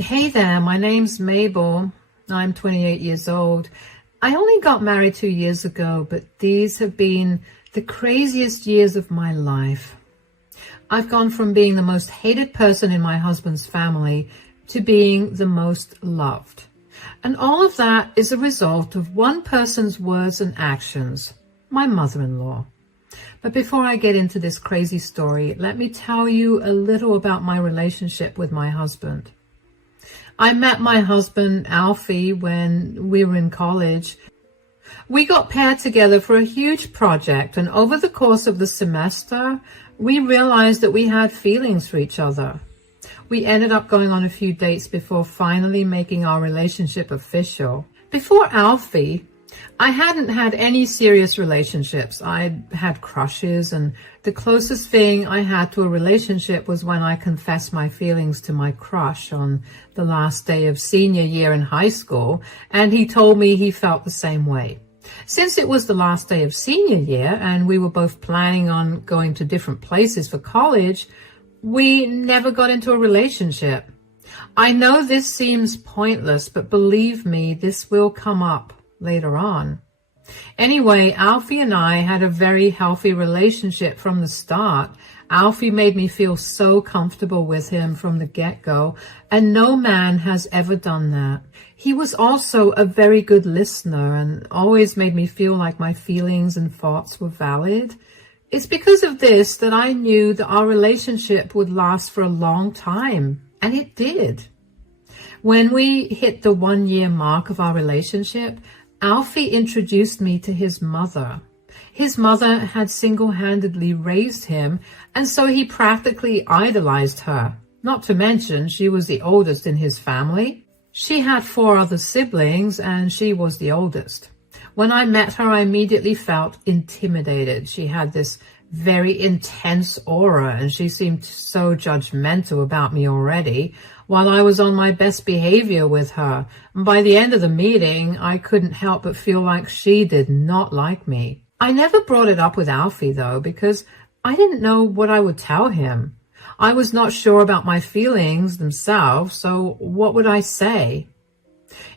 Hey there, my name's Mabel. I'm 28 years old. I only got married 2 years ago, but these have been the craziest years of my life. I've gone from being the most hated person in my husband's family to being the most loved. And all of that is a result of one person's words and actions, my mother-in-law. But before I get into this crazy story, let me tell you a little about my relationship with my husband. I met my husband, Alfie, when we were in college. We got paired together for a huge project, and over the course of the semester, we realized that we had feelings for each other. We ended up going on a few dates before finally making our relationship official. Before Alfie, I hadn't had any serious relationships. I had crushes, and the closest thing I had to a relationship was when I confessed my feelings to my crush on the last day of senior year in high school, and he told me he felt the same way. Since it was the last day of senior year and we were both planning on going to different places for college, we never got into a relationship. I know this seems pointless, but believe me, this will come up later on. Anyway, Alfie and I had a very healthy relationship from the start. Alfie made me feel so comfortable with him from the get-go, and no man has ever done that. He was also a very good listener and always made me feel like my feelings and thoughts were valid. It's because of this that I knew that our relationship would last for a long time, and it did. When we hit the 1-year mark of our relationship, Alfie introduced me to his mother. His mother had single-handedly raised him, and so he practically idolized her. Not to mention, she was the oldest in his family. She had 4 other siblings, and she was the oldest. When I met her, I immediately felt intimidated. She had this very intense aura, and she seemed so judgmental about me already, while I was on my best behavior with her. And by the end of the meeting, I couldn't help but feel like she did not like me. I never brought it up with Alfie, though, because I didn't know what I would tell him. I was not sure about my feelings themselves, so what would I say?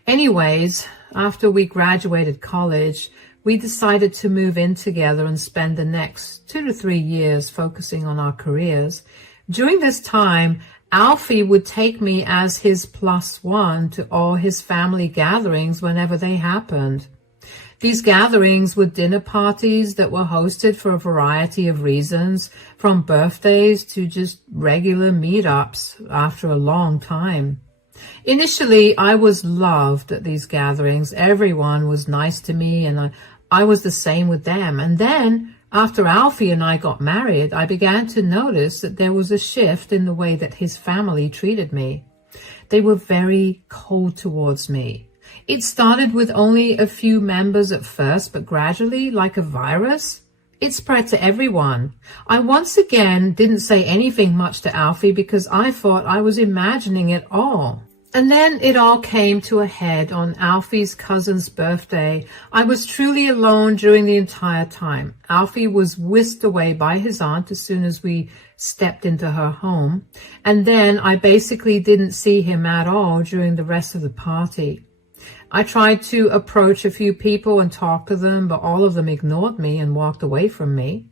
Anyways, after we graduated college, we decided to move in together and spend the next 2 to 3 years focusing on our careers. During this time, Alfie would take me as his +1 to all his family gatherings whenever they happened. These gatherings were dinner parties that were hosted for a variety of reasons, from birthdays to just regular meetups after a long time. Initially, I was loved at these gatherings. Everyone was nice to me, and I was the same with them. And then, after Alfie and I got married, I began to notice that there was a shift in the way that his family treated me. They were very cold towards me. It started with only a few members at first, but gradually, like a virus, it spread to everyone. I once again didn't say anything much to Alfie because I thought I was imagining it all. And then it all came to a head on Alfie's cousin's birthday. I was truly alone during the entire time. Alfie was whisked away by his aunt as soon as we stepped into her home. And then I basically didn't see him at all during the rest of the party. I tried to approach a few people and talk to them, but all of them ignored me and walked away from me.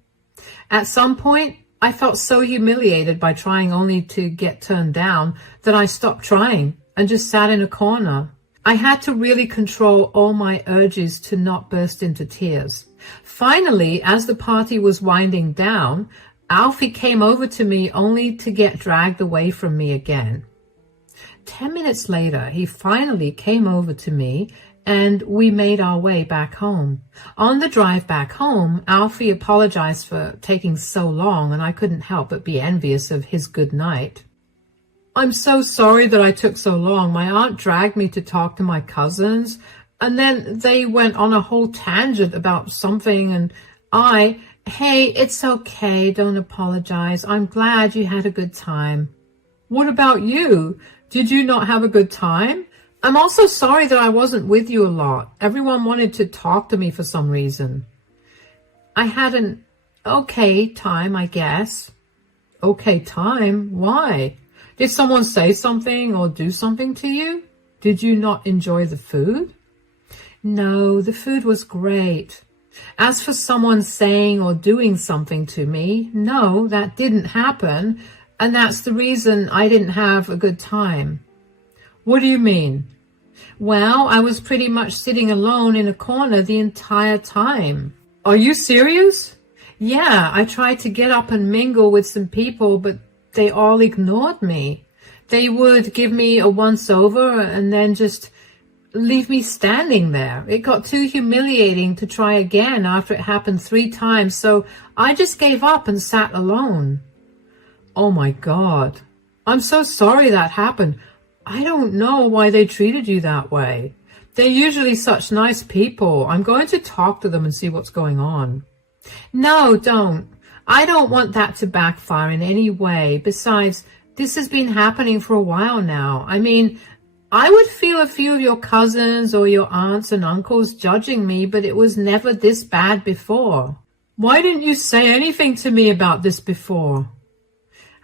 At some point, I felt so humiliated by trying only to get turned down that I stopped trying and just sat in a corner. I had to really control all my urges to not burst into tears. Finally, as the party was winding down, Alfie came over to me only to get dragged away from me again. 10 minutes later, he finally came over to me and we made our way back home. On the drive back home, Alfie apologized for taking so long, and I couldn't help but be envious of his good night. I'm so sorry that I took so long. My aunt dragged me to talk to my cousins, and then they went on a whole tangent about something, and hey, it's okay, don't apologize. I'm glad you had a good time. What about you? Did you not have a good time? I'm also sorry that I wasn't with you a lot. Everyone wanted to talk to me for some reason. I had an okay time, I guess. Okay time? Why? Did someone say something or do something to you? Did you not enjoy the food? No, the food was great. As for someone saying or doing something to me, no, that didn't happen, and that's the reason I didn't have a good time. What do you mean? Well, I was pretty much sitting alone in a corner the entire time. Are you serious? Yeah, I tried to get up and mingle with some people, but they all ignored me. They would give me a once-over and then just leave me standing there. It got too humiliating to try again after it happened 3 times, so I just gave up and sat alone. Oh my God. I'm so sorry that happened. I don't know why they treated you that way. They're usually such nice people. I'm going to talk to them and see what's going on. No, don't. I don't want that to backfire in any way. Besides, this has been happening for a while now. I mean, I would feel a few of your cousins or your aunts and uncles judging me, but it was never this bad before. Why didn't you say anything to me about this before?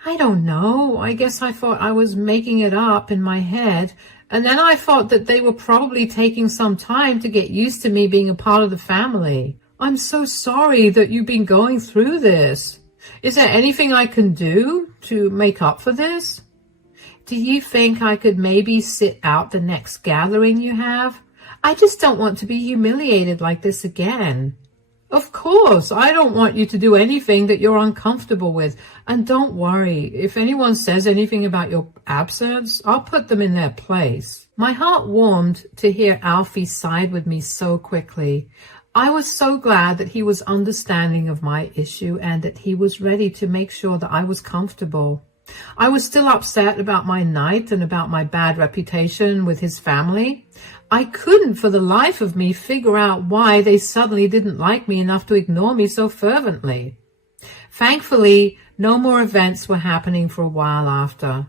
I don't know. I guess I thought I was making it up in my head, and then I thought that they were probably taking some time to get used to me being a part of the family. I'm so sorry that you've been going through this. Is there anything I can do to make up for this? Do you think I could maybe sit out the next gathering you have? I just don't want to be humiliated like this again. Of course, I don't want you to do anything that you're uncomfortable with. And don't worry, if anyone says anything about your absence, I'll put them in their place. My heart warmed to hear Alfie side with me so quickly. I was so glad that he was understanding of my issue and that he was ready to make sure that I was comfortable. I was still upset about my night and about my bad reputation with his family. I couldn't for the life of me figure out why they suddenly didn't like me enough to ignore me so fervently. Thankfully, no more events were happening for a while after.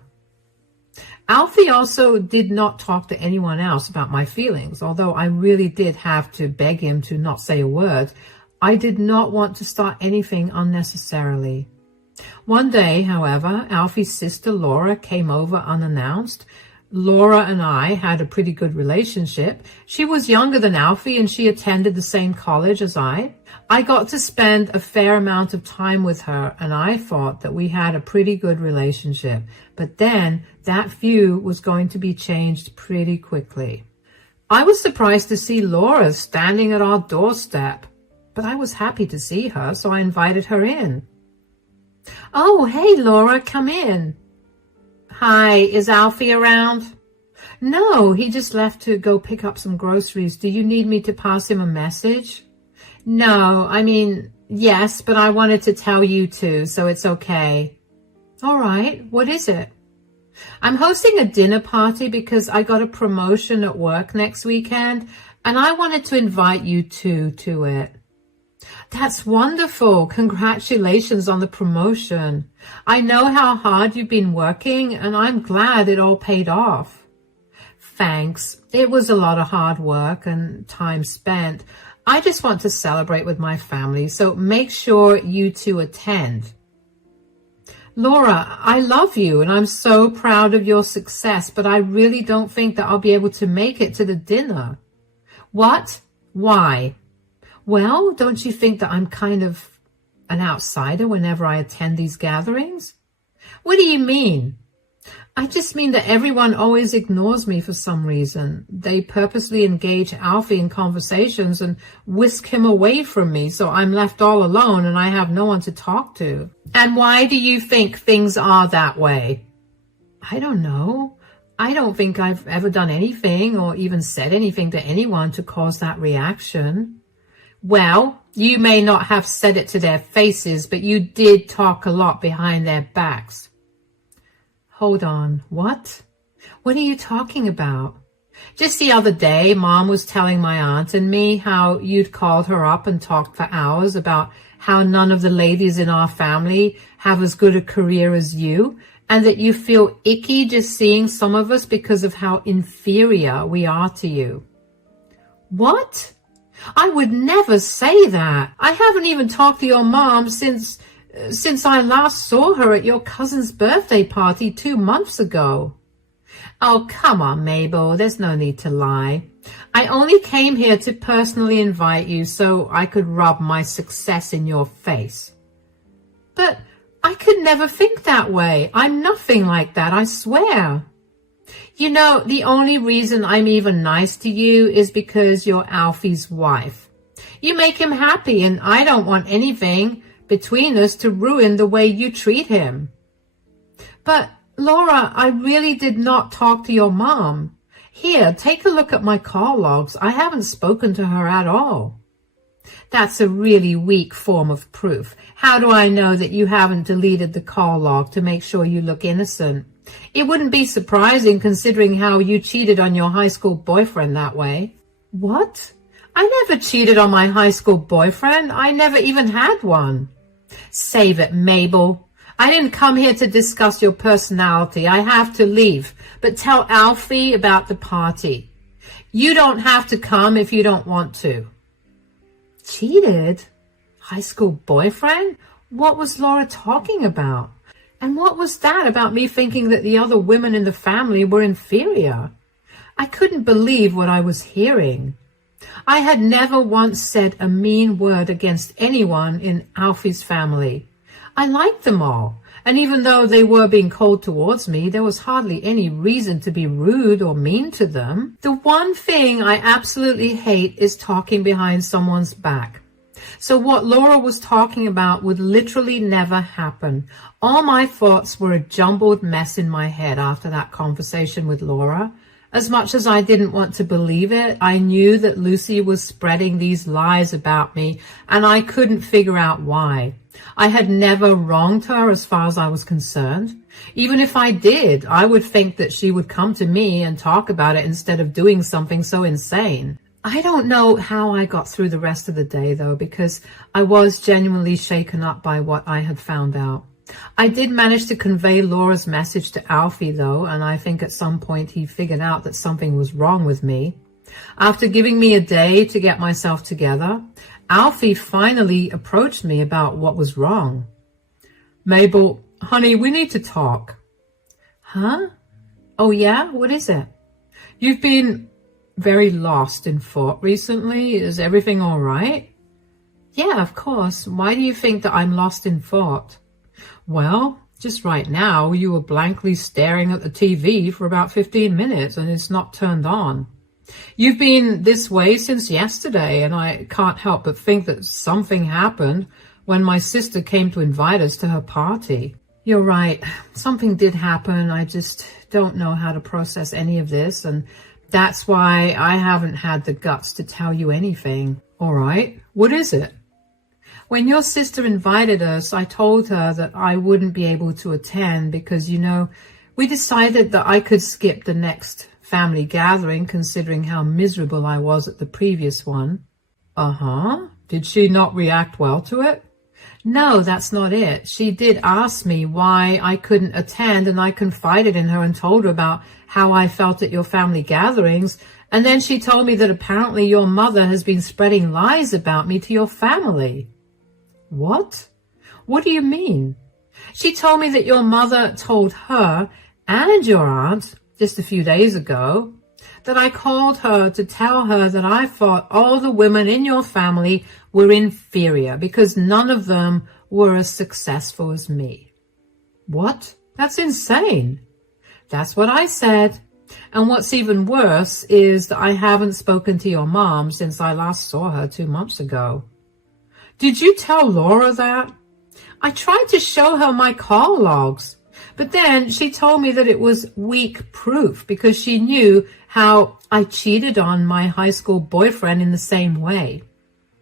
Alfie also did not talk to anyone else about my feelings, although I really did have to beg him to not say a word. I did not want to start anything unnecessarily. One day, however, Alfie's sister Laura came over unannounced. Laura and I had a pretty good relationship. She was younger than Alfie and she attended the same college as I. I got to spend a fair amount of time with her and I thought that we had a pretty good relationship. But then that view was going to be changed pretty quickly. I was surprised to see Laura standing at our doorstep, but I was happy to see her, so I invited her in. Oh, hey, Laura, come in. Hi, is Alfie around? No, he just left to go pick up some groceries. Do you need me to pass him a message? No, I mean, yes, but I wanted to tell you too, so it's okay. All right, what is it? I'm hosting a dinner party because I got a promotion at work next weekend, and I wanted to invite you two to it. That's wonderful. Congratulations on the promotion. I know how hard you've been working, and I'm glad it all paid off. Thanks. It was a lot of hard work and time spent. I just want to celebrate with my family, so make sure you two attend. Laura, I love you, and I'm so proud of your success, but I really don't think that I'll be able to make it to the dinner. What? Why? Well, don't you think that I'm kind of an outsider whenever I attend these gatherings? What do you mean? I just mean that everyone always ignores me for some reason. They purposely engage Alfie in conversations and whisk him away from me, so I'm left all alone and I have no one to talk to. And why do you think things are that way? I don't know. I don't think I've ever done anything or even said anything to anyone to cause that reaction. Well, you may not have said it to their faces, but you did talk a lot behind their backs. Hold on, what? What are you talking about? Just the other day, Mom was telling my aunt and me how you'd called her up and talked for hours about how none of the ladies in our family have as good a career as you, and that you feel icky just seeing some of us because of how inferior we are to you. What? I would never say that. I haven't even talked to your mom since since I last saw her at your cousin's birthday party 2 months ago. Oh, come on, Mabel, there's no need to lie. I only came here to personally invite you so I could rub my success in your face. But I could never think that way. I'm nothing like that, I swear. You know, the only reason I'm even nice to you is because you're Alfie's wife. You make him happy, and I don't want anything between us to ruin the way you treat him. But, Laura, I really did not talk to your mom. Here, take a look at my call logs. I haven't spoken to her at all. That's a really weak form of proof. How do I know that you haven't deleted the call log to make sure you look innocent? It wouldn't be surprising considering how you cheated on your high school boyfriend that way. What? I never cheated on my high school boyfriend. I never even had one. Save it, Mabel. I didn't come here to discuss your personality. I have to leave. But tell Alfie about the party. You don't have to come if you don't want to. Cheated? High school boyfriend? What was Laura talking about? And what was that about me thinking that the other women in the family were inferior? I couldn't believe what I was hearing. I had never once said a mean word against anyone in Alfie's family. I liked them all, and even though they were being cold towards me, there was hardly any reason to be rude or mean to them. The one thing I absolutely hate is talking behind someone's back. So what Laura was talking about would literally never happen. All my thoughts were a jumbled mess in my head after that conversation with Laura. As much as I didn't want to believe it, I knew that Lucy was spreading these lies about me, and I couldn't figure out why. I had never wronged her as far as I was concerned. Even if I did, I would think that she would come to me and talk about it instead of doing something so insane. I don't know how I got through the rest of the day, though, because I was genuinely shaken up by what I had found out. I did manage to convey Laura's message to Alfie, though, and I think at some point he figured out that something was wrong with me. After giving me a day to get myself together, Alfie finally approached me about what was wrong. Mabel, honey, we need to talk. Huh? Oh, yeah? What is it? You've been very lost in thought recently. Is everything all right? Yeah, of course. Why do you think that I'm lost in thought? Well, just right now, you were blankly staring at the TV for about 15 minutes and it's not turned on. You've been this way since yesterday, and I can't help but think that something happened when my sister came to invite us to her party. You're right. Something did happen. I just don't know how to process any of this, and that's why I haven't had the guts to tell you anything. All right. What is it? When your sister invited us, I told her that I wouldn't be able to attend because, we decided that I could skip the next family gathering considering how miserable I was at the previous one. Uh-huh. Did she not react well to it? No, that's not it. She did ask me why I couldn't attend, and I confided in her and told her about how I felt at your family gatherings, and then she told me that apparently your mother has been spreading lies about me to your family. What? What do you mean? She told me that your mother told her and your aunt just a few days ago that I called her to tell her that I thought all the women in your family were inferior because none of them were as successful as me. What? That's insane. That's what I said. And what's even worse is that I haven't spoken to your mom since I last saw her 2 months ago. Did you tell Laura that? I tried to show her my call logs, but then she told me that it was weak proof because she knew how I cheated on my high school boyfriend in the same way.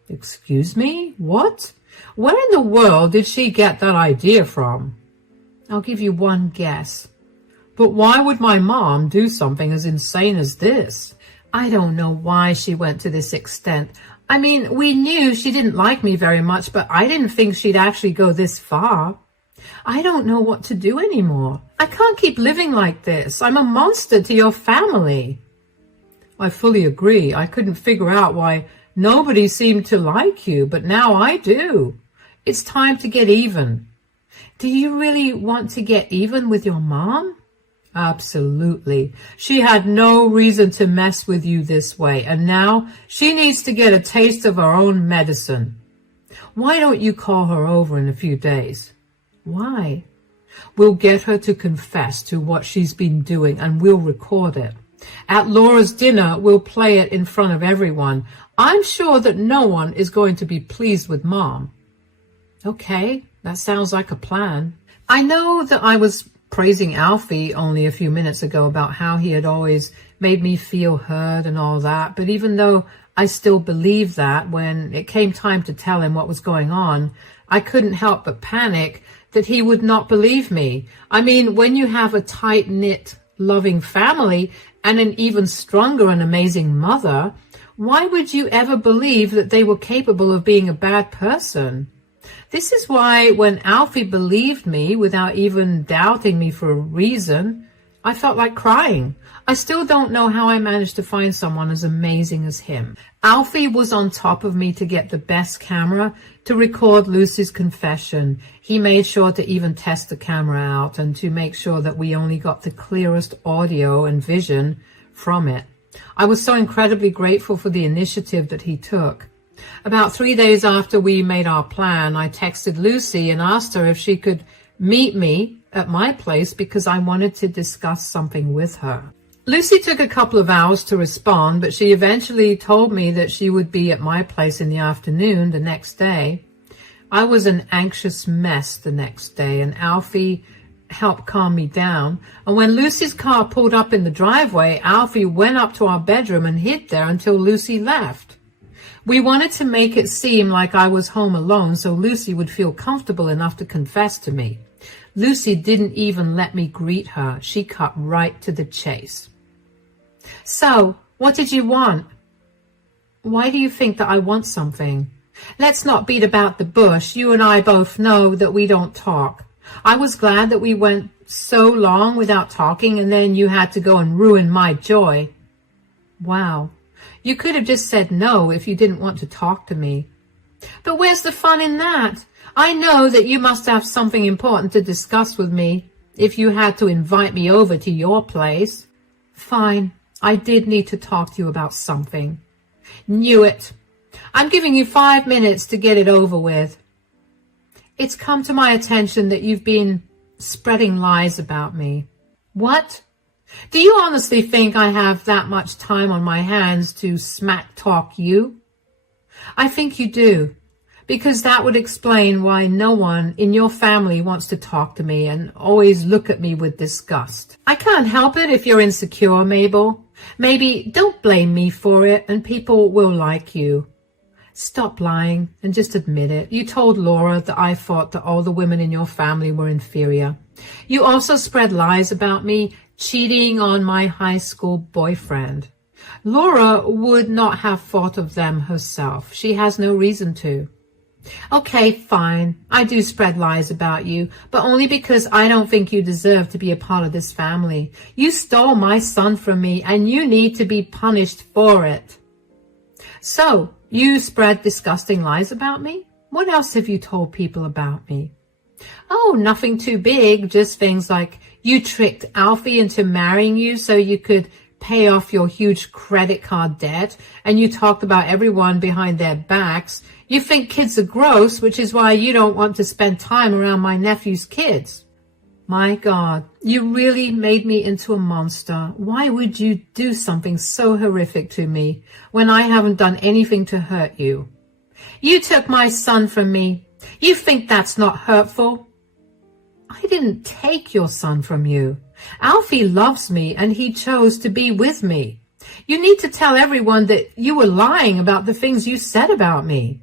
Excuse me? What? Where in the world did she get that idea from? I'll give you one guess. But why would my mom do something as insane as this? I don't know why she went to this extent. I mean, we knew she didn't like me very much, but I didn't think she'd actually go this far. I don't know what to do anymore. I can't keep living like this. I'm a monster to your family. I fully agree. I couldn't figure out why nobody seemed to like you, but now I do. It's time to get even. Do you really want to get even with your mom? Absolutely. She had no reason to mess with you this way, and now she needs to get a taste of her own medicine. Why don't you call her over in a few days? Why? We'll get her to confess to what she's been doing, and we'll record it. At Laura's dinner, we'll play it in front of everyone. I'm sure that no one is going to be pleased with Mom. Okay, that sounds like a plan. I know that I was praising Alfie only a few minutes ago about how he had always made me feel heard and all that, but even though I still believed that, when it came time to tell him what was going on, I couldn't help but panic that he would not believe me. I mean, when you have a tight-knit, loving family and an even stronger and amazing mother, why would you ever believe that they were capable of being a bad person? This is why when Alfie believed me without even doubting me for a reason, I felt like crying. I still don't know how I managed to find someone as amazing as him. Alfie was on top of me to get the best camera to record Lucy's confession. He made sure to even test the camera out and to make sure that we only got the clearest audio and vision from it. I was so incredibly grateful for the initiative that he took. About 3 days after we made our plan, I texted Lucy and asked her if she could meet me at my place because I wanted to discuss something with her. Lucy took a couple of hours to respond, but she eventually told me that she would be at my place in the afternoon the next day. I was an anxious mess the next day, and Alfie helped calm me down. And when Lucy's car pulled up in the driveway, Alfie went up to our bedroom and hid there until Lucy left. We wanted to make it seem like I was home alone so Lucy would feel comfortable enough to confess to me. Lucy didn't even let me greet her. She cut right to the chase. So, what did you want? Why do you think that I want something? Let's not beat about the bush. You and I both know that we don't talk. I was glad that we went so long without talking, and then you had to go and ruin my joy. Wow. You could have just said no if you didn't want to talk to me. But where's the fun in that? I know that you must have something important to discuss with me if you had to invite me over to your place. Fine. I did need to talk to you about something. Knew it. I'm giving you 5 minutes to get it over with. It's come to my attention that you've been spreading lies about me. What? Do you honestly think I have that much time on my hands to smack talk you? I think you do, because that would explain why no one in your family wants to talk to me and always look at me with disgust. I can't help it if you're insecure, Mabel. Maybe don't blame me for it and people will like you. Stop lying and just admit it. You told Laura that I thought that all the women in your family were inferior. You also spread lies about me cheating on my high school boyfriend. Laura would not have thought of them herself. She has no reason to. Okay, fine. I do spread lies about you, but only because I don't think you deserve to be a part of this family. You stole my son from me, and you need to be punished for it. So, you spread disgusting lies about me? What else have you told people about me? Oh, nothing too big, just things like you tricked Alfie into marrying you so you could pay off your huge credit card debt, and you talked about everyone behind their backs. You think kids are gross, which is why you don't want to spend time around my nephew's kids. My God, you really made me into a monster. Why would you do something so horrific to me when I haven't done anything to hurt you? You took my son from me. You think that's not hurtful? I didn't take your son from you. Alfie loves me and he chose to be with me. You need to tell everyone that you were lying about the things you said about me.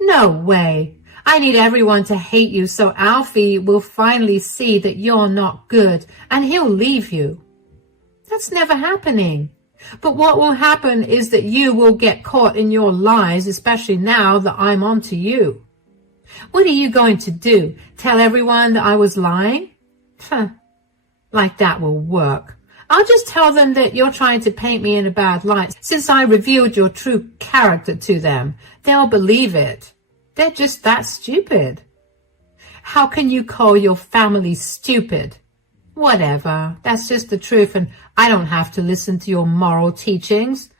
No way. I need everyone to hate you so Alfie will finally see that you're not good and he'll leave you. That's never happening. But what will happen is that you will get caught in your lies, especially now that I'm on to you. What are you going to do? Tell everyone that I was lying? Like that will work. I'll just tell them that you're trying to paint me in a bad light. Since I revealed your true character to them, they'll believe it. They're just that stupid. How can you call your family stupid? Whatever, that's just the truth, and I don't have to listen to your moral teachings.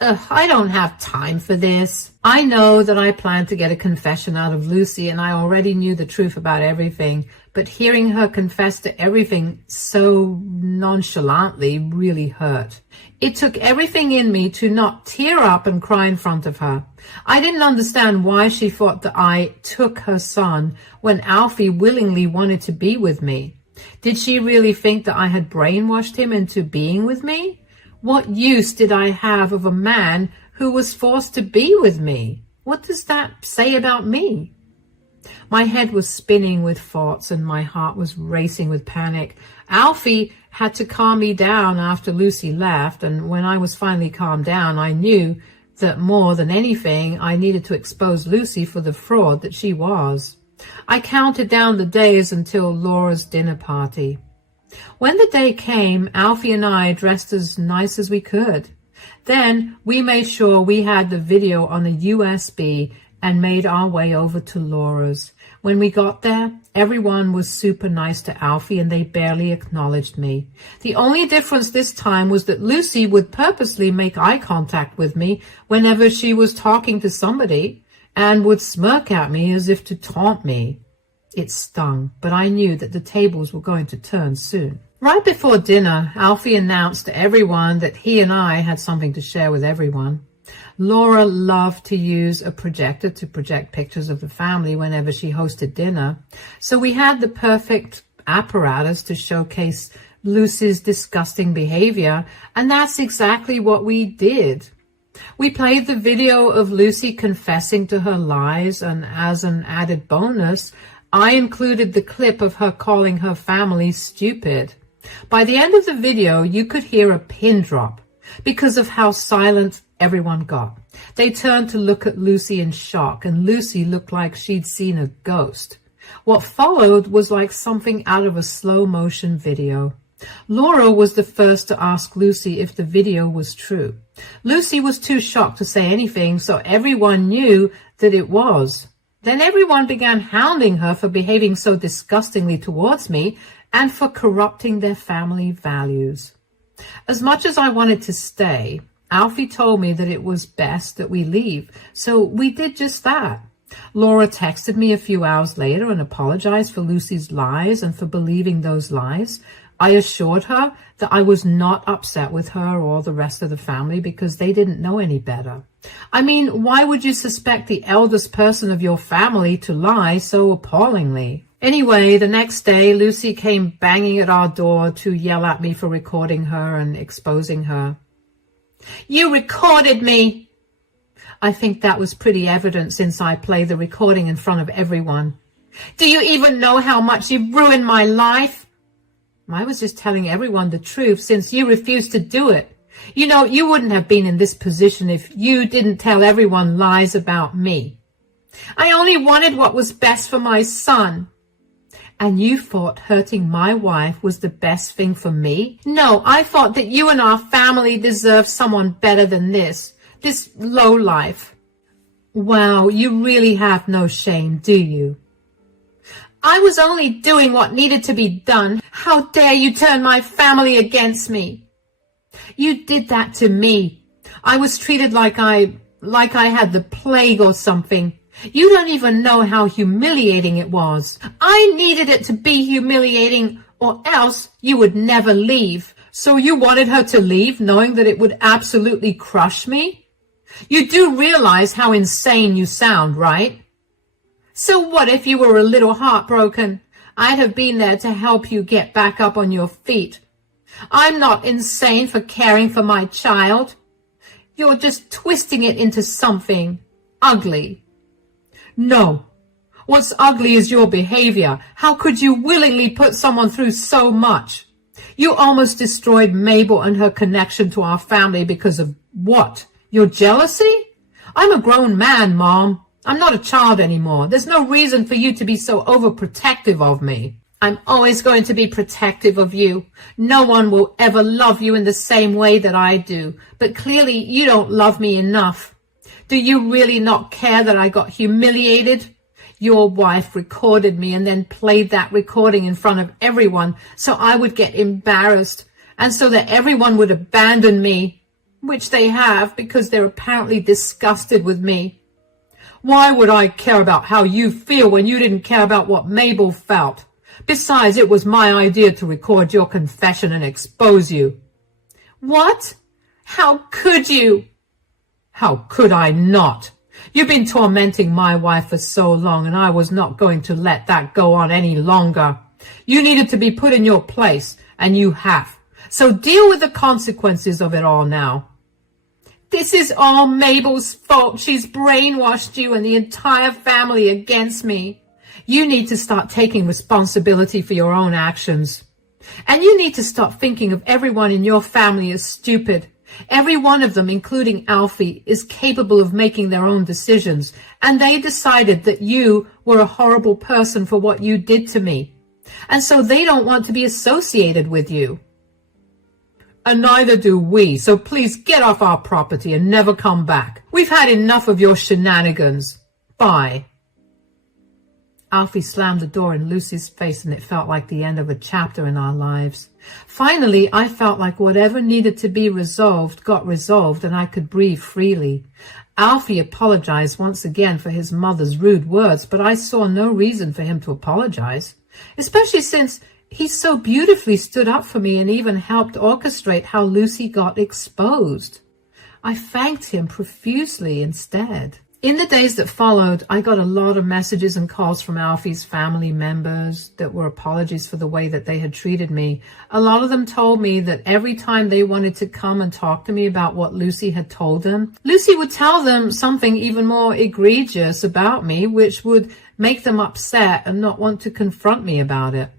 I don't have time for this. I know that I planned to get a confession out of Lucy, and I already knew the truth about everything, but hearing her confess to everything so nonchalantly really hurt. It took everything in me to not tear up and cry in front of her. I didn't understand why she thought that I took her son when Alfie willingly wanted to be with me. Did she really think that I had brainwashed him into being with me? What use did I have of a man who was forced to be with me? What does that say about me? My head was spinning with thoughts and my heart was racing with panic. Alfie had to calm me down after Lucy left, and when I was finally calmed down, I knew that more than anything, I needed to expose Lucy for the fraud that she was. I counted down the days until Laura's dinner party. When the day came, Alfie and I dressed as nice as we could. Then we made sure we had the video on a USB and made our way over to Laura's. When we got there, everyone was super nice to Alfie and they barely acknowledged me. The only difference this time was that Lucy would purposely make eye contact with me whenever she was talking to somebody and would smirk at me as if to taunt me. It stung, but I knew that the tables were going to turn soon. Right before dinner, Alfie announced to everyone that he and I had something to share with everyone. Laura loved to use a projector to project pictures of the family whenever she hosted dinner, so we had the perfect apparatus to showcase Lucy's disgusting behavior, and that's exactly what we did. We played the video of Lucy confessing to her lies, and as an added bonus, I included the clip of her calling her family stupid. By the end of the video, you could hear a pin drop because of how silent everyone got. They turned to look at Lucy in shock, and Lucy looked like she'd seen a ghost. What followed was like something out of a slow-motion video. Laura was the first to ask Lucy if the video was true. Lucy was too shocked to say anything, so everyone knew that it was. Then everyone began hounding her for behaving so disgustingly towards me and for corrupting their family values. As much as I wanted to stay, Alfie told me that it was best that we leave, so we did just that. Laura texted me a few hours later and apologized for Lucy's lies and for believing those lies. I assured her that I was not upset with her or the rest of the family because they didn't know any better. I mean, why would you suspect the eldest person of your family to lie so appallingly? Anyway, the next day, Lucy came banging at our door to yell at me for recording her and exposing her. "You recorded me!" I think that was pretty evident since I played the recording in front of everyone. "Do you even know how much you've ruined my life?" I was just telling everyone the truth since you refused to do it. You know, you wouldn't have been in this position if you didn't tell everyone lies about me. I only wanted what was best for my son. And you thought hurting my wife was the best thing for me? No, I thought that you and our family deserved someone better than this lowlife. Wow, you really have no shame, do you? I was only doing what needed to be done. How dare you turn my family against me? You did that to me. I was treated like I had the plague or something. You don't even know how humiliating it was. I needed it to be humiliating, or else you would never leave. So you wanted her to leave, knowing that it would absolutely crush me? You do realize how insane you sound, right? So what if you were a little heartbroken? I'd have been there to help you get back up on your feet. I'm not insane for caring for my child. You're just twisting it into something ugly. No. What's ugly is your behavior. How could you willingly put someone through so much? You almost destroyed Mabel and her connection to our family because of what? Your jealousy? I'm a grown man, Mom. I'm not a child anymore. There's no reason for you to be so overprotective of me. I'm always going to be protective of you. No one will ever love you in the same way that I do. But clearly you don't love me enough. Do you really not care that I got humiliated? Your wife recorded me and then played that recording in front of everyone so I would get embarrassed and so that everyone would abandon me, which they have because they're apparently disgusted with me. Why would I care about how you feel when you didn't care about what Mabel felt? Besides, it was my idea to record your confession and expose you. What? How could you? How could I not? You've been tormenting my wife for so long, and I was not going to let that go on any longer. You needed to be put in your place, and you have. So deal with the consequences of it all now. This is all Mabel's fault. She's brainwashed you and the entire family against me. You need to start taking responsibility for your own actions. And you need to stop thinking of everyone in your family as stupid. Every one of them, including Alfie, is capable of making their own decisions, and they decided that you were a horrible person for what you did to me. And so they don't want to be associated with you. And neither do we, so please get off our property and never come back. We've had enough of your shenanigans. Bye. Alfie slammed the door in Lucy's face, and it felt like the end of a chapter in our lives. Finally, I felt like whatever needed to be resolved got resolved, and I could breathe freely. Alfie apologized once again for his mother's rude words, but I saw no reason for him to apologize, especially since he so beautifully stood up for me and even helped orchestrate how Lucy got exposed. I thanked him profusely instead. In the days that followed, I got a lot of messages and calls from Alfie's family members that were apologies for the way that they had treated me. A lot of them told me that every time they wanted to come and talk to me about what Lucy had told them, Lucy would tell them something even more egregious about me, which would make them upset and not want to confront me about it.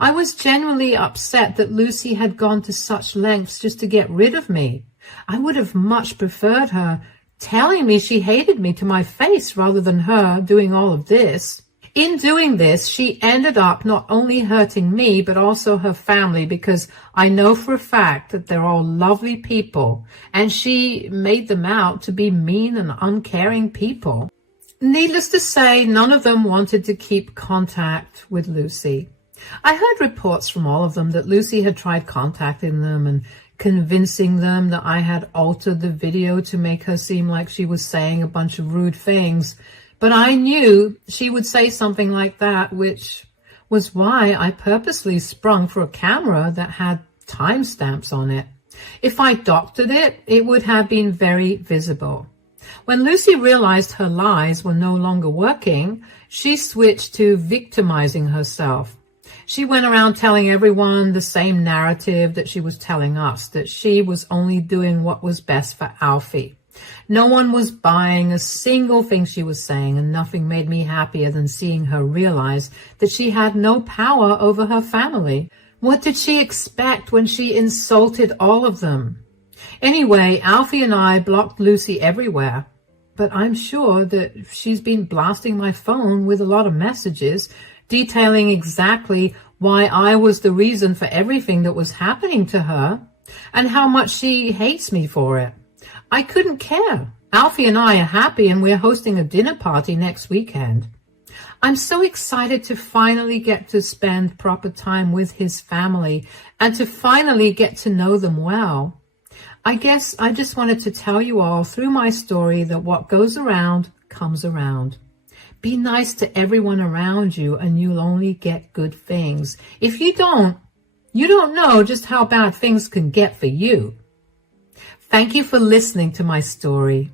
I was genuinely upset that Lucy had gone to such lengths just to get rid of me. I would have much preferred her telling me she hated me to my face rather than her doing all of this. In doing this, she ended up not only hurting me, but also her family, because I know for a fact that they're all lovely people, and she made them out to be mean and uncaring people. Needless to say, none of them wanted to keep contact with Lucy. I heard reports from all of them that Lucy had tried contacting them and convincing them that I had altered the video to make her seem like she was saying a bunch of rude things. But I knew she would say something like that, which was why I purposely sprung for a camera that had timestamps on it. If I doctored it, it would have been very visible. When Lucy realized her lies were no longer working, she switched to victimizing herself. She went around telling everyone the same narrative that she was telling us, that she was only doing what was best for Alfie. No one was buying a single thing she was saying, and nothing made me happier than seeing her realize that she had no power over her family. What did she expect when she insulted all of them? Anyway, Alfie and I blocked Lucy everywhere, but I'm sure that she's been blasting my phone with a lot of messages detailing exactly why I was the reason for everything that was happening to her and how much she hates me for it. I couldn't care. Alfie and I are happy, and we're hosting a dinner party next weekend. I'm so excited to finally get to spend proper time with his family and to finally get to know them well. I guess I just wanted to tell you all through my story that what goes around comes around. Be nice to everyone around you and you'll only get good things. If you don't know just how bad things can get for you. Thank you for listening to my story.